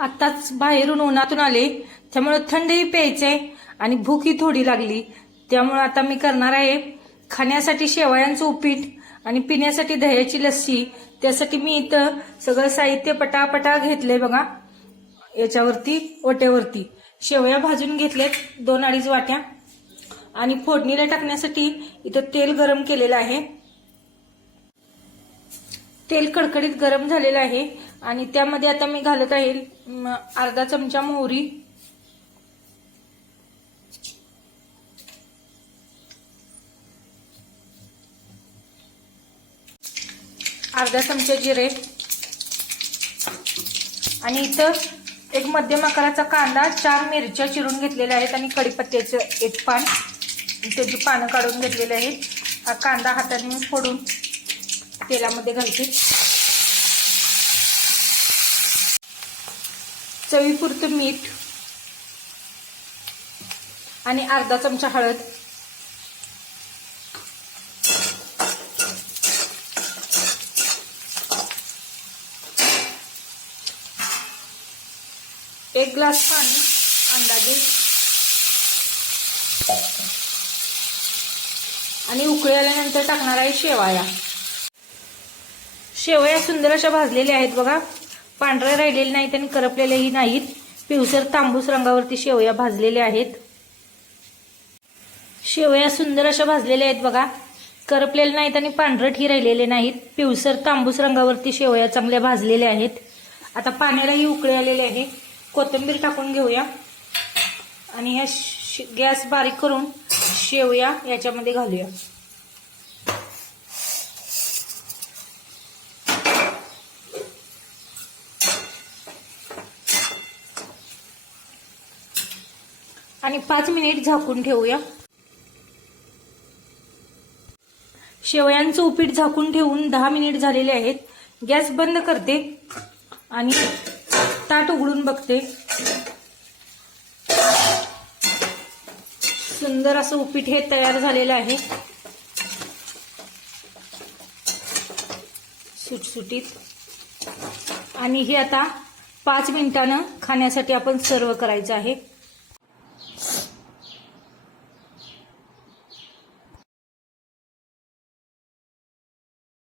आताच बाहेरून उन्हातून आले, त्यामुळे थंडही प्यायचंय आणि भूकही थोडी लागली. त्यामुळे आता मी करणार आहे खाण्यासाठी शेवयांचं उपीट आणि पिण्यासाठी दह्याची लस्सी. त्यासाठी मी इथं सगळं साहित्य पटापटा घेतलंय बघा. याच्यावरती ओट्यावरती शेवया भाजून घेतल्यात 2-2.5 वाट्या आणि फोडणीला टाकण्यासाठी इथं तेल गरम केलेलं आहे. तेल कडकडीत गरम झालेलं आहे आणि त्यामध्ये आता मी घालत आहे अर्धा चमचा मोहरी, अर्धा चमचा जिरे आणि इथं एक मध्यम आकाराचा कांदा, 4 मिरच्या चिरून घेतलेल्या आहेत आणि कढीपत्त्याचं 1 पान, त्याची पानं काढून घेतलेली आहेत. हा कांदा हाताने फोडून तेलामध्ये घालते. चवीपुरतं मीठ आणि अर्धा चमचा हळद. एक ग्लास पाणी अंदाजे आणि उकळी आल्यानंतर टाकणार आहे शेवया. शेवया सुंदर अशा भाजलेल्या आहेत बघा. पांढरे राहिलेले नाहीत आणि करपलेलेही नाहीत. पिवसर तांबूस रंगावरती शेवया भाजलेल्या आहेत. शेवया सुंदर अशा भाजलेल्या आहेत बघा. करपलेले नाहीत आणि पांढरटही राहिलेले नाहीत. पिवसर तांबूस रंगावरती शेवया चांगल्या भाजलेल्या आहेत. आता पाण्यालाही उकळी आलेले आहे. कोथिंबीर टाकून घेऊया आणि ह्या गॅस बारीक करून शेवया याच्यामध्ये घालूया. आणि 5 मिनिट झाकून ठेवूया. शेवयांचं उपीट झाकून ठेवून 10 मिनिट झालेले आहेत. गॅस बंद करते आणि ताट उघडून बघते. सुंदर असं उपीट हे तयार झालेलं आहे, सुटसुटीत. आणि हे आता 5 मिनिटांनं खाण्यासाठी आपण सर्व करायचं आहे.